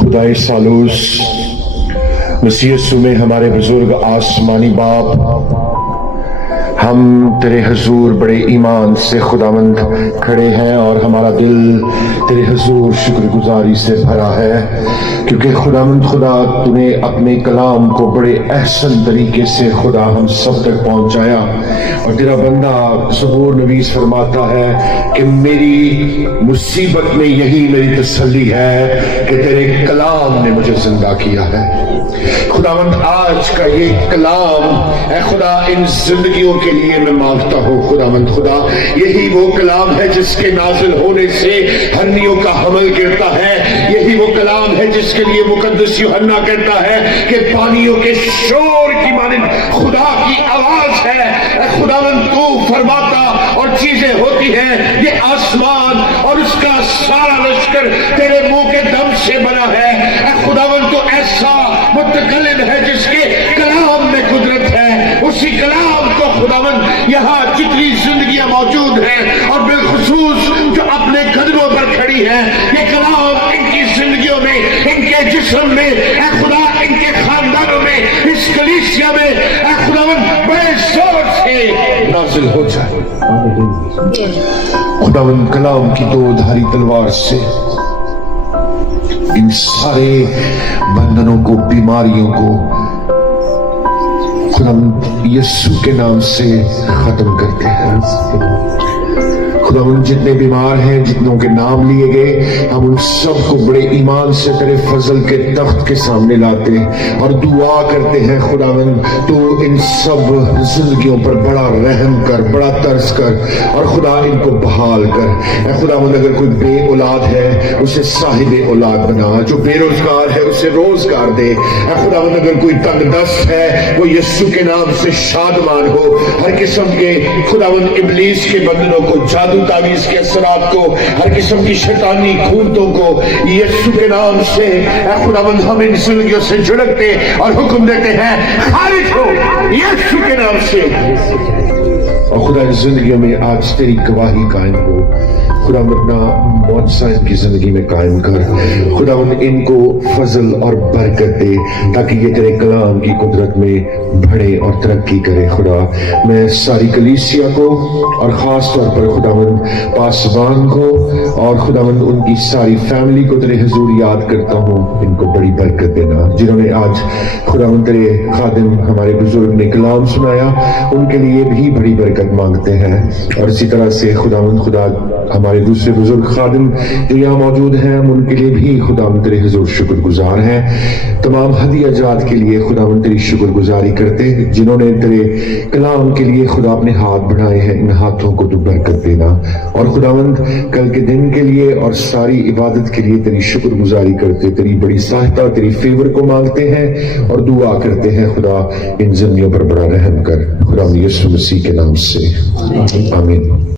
خدائے سالوس مسیح یسوع میں ہمارے بزرگ آسمانی باپ، ہم تیرے حضور بڑے ایمان سے خداوند کھڑے ہیں اور ہمارا دل تیرے حضور شکر گزاری سے بھرا ہے، کیونکہ خداوند خدا تو نے اپنے کلام کو بڑے احسن طریقے سے خدا ہم سب تک پہنچایا، اور تیرا بندہ زبور نویس فرماتا ہے کہ میری مصیبت میں یہی میری تسلی ہے کہ تیرے کلام نے مجھے زندہ کیا ہے۔ خداوند آج کا یہ کلام اے خدا ان زندگیوں کے لیے میں مانگتا ہوں، خداوند خدا یہی وہ کلام ہے جس کے نازل ہونے سے ہرنیوں کا حمل گرتا ہے، یہی وہ کلام ہے جس کے لیے مقدس یوحنا کہتا ہے کہ پانیوں کے شور کی مانند خدا کی آواز ہے۔ اے خداوند تو فرماتا اور چیزیں ہوتی ہیں، یہ آسمان اور اس کا سارا لشکر تیرے منہ کے دم سے بنا ہے۔ اے خداوند تو ایسا متکلم ہے جس کے کلام میں قدرت ہے، اسی کلام کو خداوند یہاں جتنی زندگیاں موجود ہیں اور بالخصوص جو اپنے قدموں پر کھڑی ہیں، یہ کلام ان کی زندگیوں میں، ان کے جسم میں، اے خدا ان کے خاندانوں میں، اس کلیسیا میں اے خداوند بڑے زور سے نازل ہو جائے۔ خداوند کلام کی دو دھاری تلوار سے ان سارے بندنوں کو، بیماریوں کو خداوند یسوع کے نام سے ختم کرتے ہیں۔ خداوند جتنے بیمار ہیں، جتنوں کے نام لیے گئے، ہم ان سب کو بڑے ایمان سے تیرے فضل کے تخت کے سامنے لاتے اور دعا کرتے ہیں خداوند تو ان سب زندگیوں پر بڑا رحم کر، بڑا ترس کر، اور خدا ان کو بحال کر۔ اے خداوند اگر کوئی بے اولاد ہے اسے صاحب اولاد بنا، جو بے روزگار ہے اسے روزگار دے۔ اے خداوند اگر کوئی تنگ دست ہے وہ یسوع کے نام سے شادمان ہو، ہر قسم کے خداوند ابلیس کے بندنوں کو، جادو تعویذ کے اثرات کو، ہر قسم کی شیطانی قوتوں کو یسوع کے نام سے اے خداوند ہم ان زندگیوں سے جھڑکتے اور حکم دیتے ہیں خارج ہو یسوع کے نام سے۔ اور خدا ان زندگیوں میں آج تیری گواہی قائم ہو، خدا اپنا معجزہ ان کی زندگی میں قائم کر، خدا ان کو فضل اور برکت دے تاکہ یہ تیرے کلام کی قدرت میں بڑھے اور ترقی کرے۔ خدا میں ساری کلیسیا کو اور خاص طور پر خداوند پاسبان کو اور خداوند ان کی ساری فیملی کو تیرے حضور یاد کرتا ہوں، ان کو بڑی برکت دینا۔ جنہوں نے آج خداوند تیرے خادم ہمارے بزرگ نے کلام سنایا ان کے لیے بھی بڑی برکت مانگتے ہیں، اور اسی طرح سے خداوند خدا ہمارے دوسرے بزرگ خادم جو یہاں موجود ہیں ہم ان کے لیے بھی خداوند تیرے حضور شکر گزار ہیں۔ تمام ہدیہ جات کے لیے خداوند تیری شکر گزاری کرتے، جنہوں نے تیرے کلام کے لیے خدا اپنے ہاتھ بڑھائے ہیں، ان ہاتھوں کو تو برکت دینا، اور خداوند کل کے دن کے لیے اور ساری عبادت کے لیے تیری شکر گزاری کرتے، تیری بڑی سہایتا، تیری فیور کو مانگتے ہیں اور دعا کرتے ہیں خدا ان زندگیوں پر بڑا رحم کر، خدا یسوع مسیح کے نام سے آمین۔